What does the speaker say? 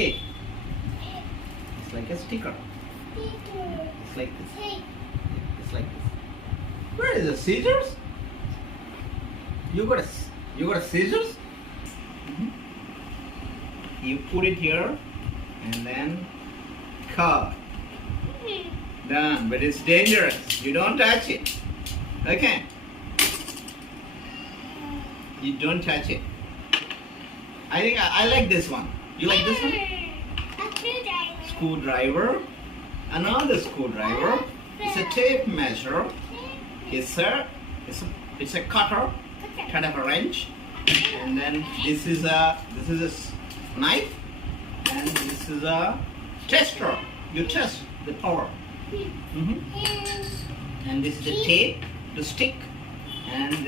tape. It's like a sticker. It's like this. It's like this. Where is the scissors? You got a scissors? You put it here and then cut. Done. But it's dangerous. You don't touch it. Okay. You don't touch it. I think I like this one. You like this one? Screwdriver. Another screwdriver. It's a tape measure. It's a cutter, kind of a wrench. And then this is a knife. And this is a tester. You test the power. And this is the tape, the stick, and this